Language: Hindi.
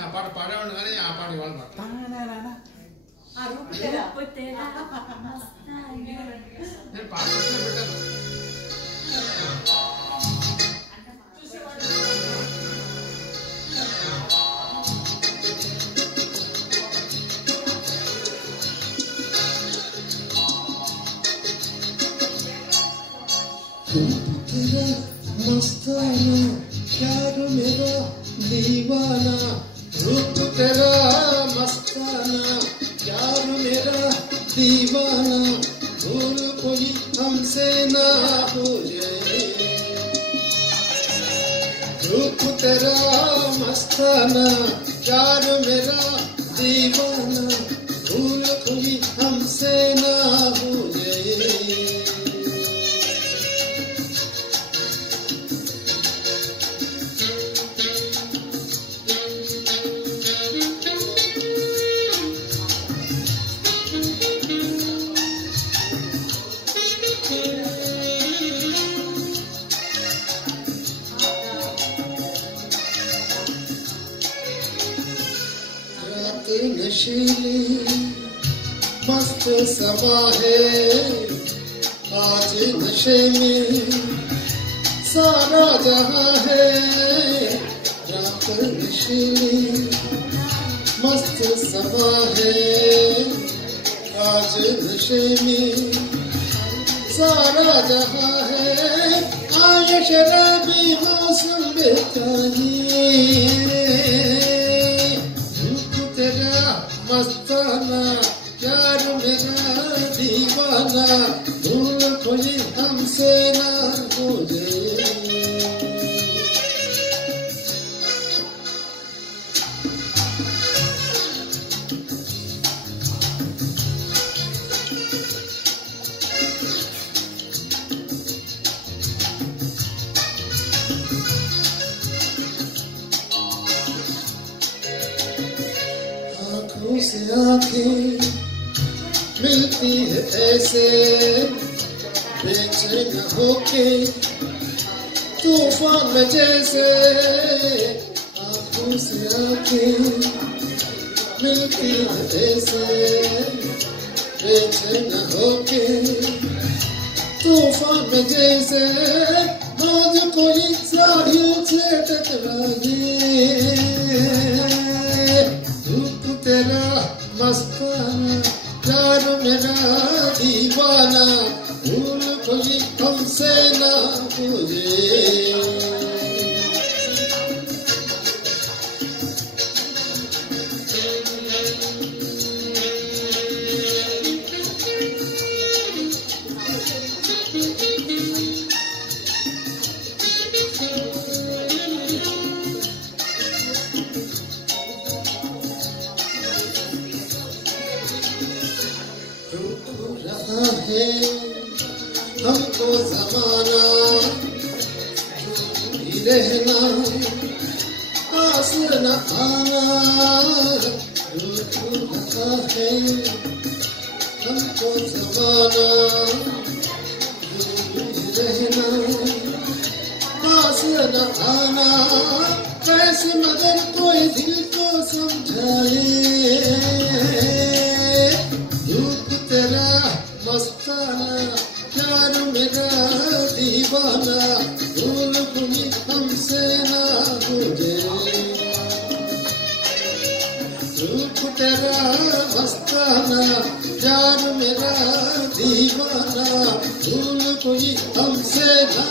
ఆ పాట పాడేవాడు కానీ ఆ పాట ఇవాళ నేను పాట పెట్టాను. तेरा मस्ताना प्यार मेरा दीवाना रूप तेरा मस्ताना प्यार मेरा दीवाना भूल कोई हमसे ना हो जाए रूप तेरा मस्ताना प्यार मेरा दीवाना भूल कोई हमसे ना हो जाए नशीली मस्त समा है आज नशे में सारा जहां है रात नशीली मस्त समा है आज नशे में सारा जहां है आय शराबी मौसम बेतानी मस्ताना प्यार मेरा दीवाना भूल कोई हमसे ना हो जाए से आंखें मिलती है ऐसे बेचैन होके तूफान में जैसे आंखों से आंखें मिलती है ऐसे बेचैन होके तूफान में जैसे मौज कोई साहिल से टकराए तेरा मस्ताना प्यार मेरा दीवाना भूल कोई हमसे ना हो जाए है हमको जमाना ही रहना आस न आना रहा है हमको जमाना ही रहना आस न आना कैसे मगर कोई दिल को समझाए रूप तेरा मस्ताना प्यार मेरा दीवाना भूल कोई हमसे ना हो जाए रूप तेरा मस्ताना प्यार मेरा दीवाना भूल कोई हमसे ना